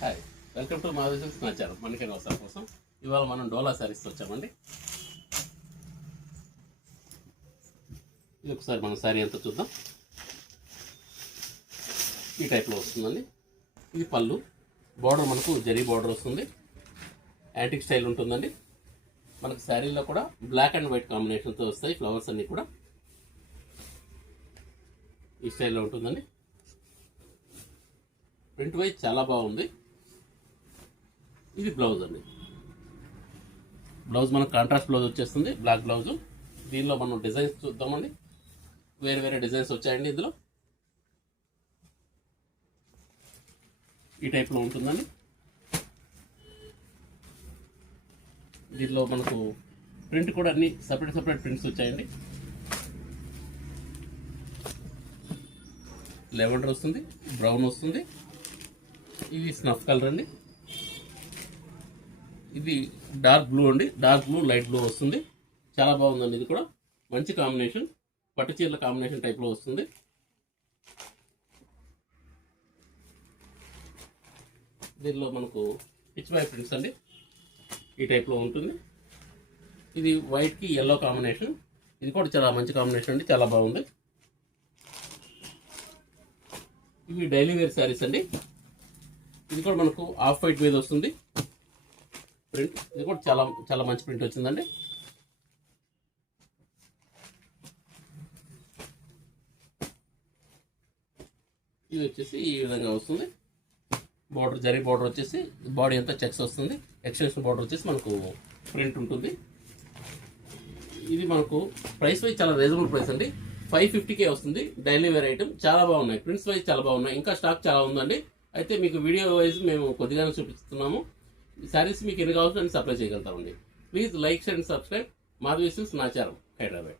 Hi, welcome to Madhavi silks నా channel. మనకైనా అవసరం కోసం ఇవాళ మనం డోలా శారీస్ వచ్చామండి. ఇది ఒకసారి మన శారీ అంతా చూద్దాం. ఈ టైప్లో వస్తుందండి. ఇది పళ్ళు, బార్డర్ మనకు జరీ బార్డర్ వస్తుంది, యాంటిక్ స్టైల్ ఉంటుందండి. మనకు శారీలో కూడా బ్లాక్ అండ్ వైట్ కాంబినేషన్తో వస్తాయి. ఫ్లవర్స్ అన్నీ కూడా ఈ స్టైల్లో ఉంటుందండి. ప్రింట్ వైజ్ చాలా బాగుంది. ఇది బ్లౌజ్ అండి. బ్లౌజ్ మనకు కాంట్రాస్ట్ బ్లౌజ్ వచ్చేస్తుంది, బ్లాక్ బ్లౌజ్. దీనిలో మనం డిజైన్స్ చూద్దామండి. వేరే వేరే డిజైన్స్ వచ్చాయండి. ఇందులో ఈ టైప్లో ఉంటుందండి. దీనిలో మనకు ప్రింట్ కూడా అన్ని సపరేట్ ప్రింట్స్ వచ్చాయండి. లెవెండర్ వస్తుంది, బ్రౌన్ వస్తుంది, ఇది స్నఫ్ కలర్ అండి. ఇది డార్క్ బ్లూ అండి, డార్క్ బ్లూ లైట్ బ్లూ వస్తుంది. చాలా బాగుందండి. ఇది కూడా మంచి కాంబినేషన్, పట్టు చీరల కాంబినేషన్ టైప్లో వస్తుంది. దీనిలో మనకు పిచ్ బై ప్రింట్స్ అండి, ఈ టైప్లో ఉంటుంది. ఇది వైట్కి ఎల్లో కాంబినేషన్. ఇది కూడా చాలా మంచి కాంబినేషన్ అండి, చాలా బాగుంది. ఇవి డైలీ వేర్ శారీస్ అండి. ఇది కూడా మనకు ఆఫ్ వైట్ మీద వస్తుంది ప్రింట్. ఇది కూడా చాలా మంచి ప్రింట్ వచ్చిందండి. ఇది వచ్చేసి ఈ విధంగా వస్తుంది. బార్డర్ జరీ బార్డర్ వచ్చేసి బాడీ అంతా చెక్స్ వస్తుంది. ఎక్స్టెన్షన్ బార్డర్ వచ్చేసి మనకు ప్రింట్ ఉంటుంది. ఇది మనకు ప్రైస్ వైజ్ చాలా రీజనబుల్ ప్రైస్ అండి. 550కే వస్తుంది. డైలీ వేర్ ఐటమ్ చాలా బాగున్నాయి. ప్రింట్స్ వైజ్ చాలా బాగున్నాయి. ఇంకా స్టాక్ చాలా ఉందండి. అయితే మీకు వీడియో వైజ్ మేము కొద్దిగానే చూపిస్తున్నాము. శారీస్ మీకు ఎన్ని కావాల్సిన సప్లై చేయగలుగుతామండి. Please like, share and subscribe. Madhavi silks నా ఛానల్, హైదరాబాద్.